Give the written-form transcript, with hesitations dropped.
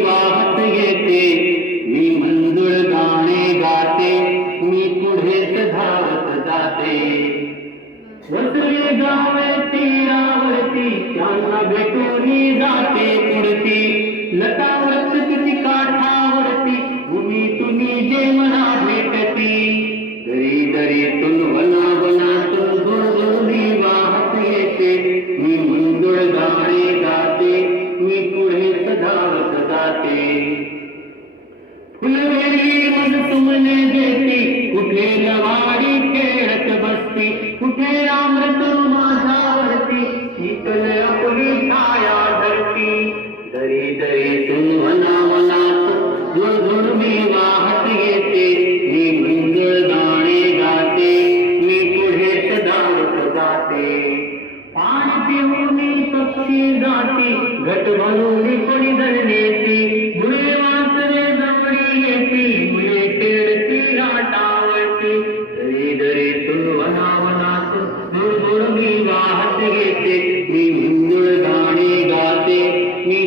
वाहत येते मी मंजुळ गाणे गाते मी पुढेच धावत जाते वसले गावे तीरावरती त्यांना भेटून जाते पुढती लतावरच किती काठावरती भूमी तुम्ही जे मला भेटती दरी दरीतून वनावनातून झुळझुळी वाहत येते मी मंजुळ गाणे गाते मी पुढेच धावत जाते फुलवेली मग तुमने देती कुठे लवाडी खेळत बसती कुठे अमृत माझ्यावरती शीतल आपली छाया धरती दरी दरीतून वनावनात झुळझुळ मी वाहत येते मी मंजुळ गाणे गाते मी पुढेच धावत जाते पाणी पिऊन पक्षी जाती घट भरून कोणी धरण्याची मुळे वासरे जवळी येती मुळे खेळती राटावरती दरी दरीतून वनावनात झुळझुळ मी वाहत येते मी मंजुळ गाणे गाते मी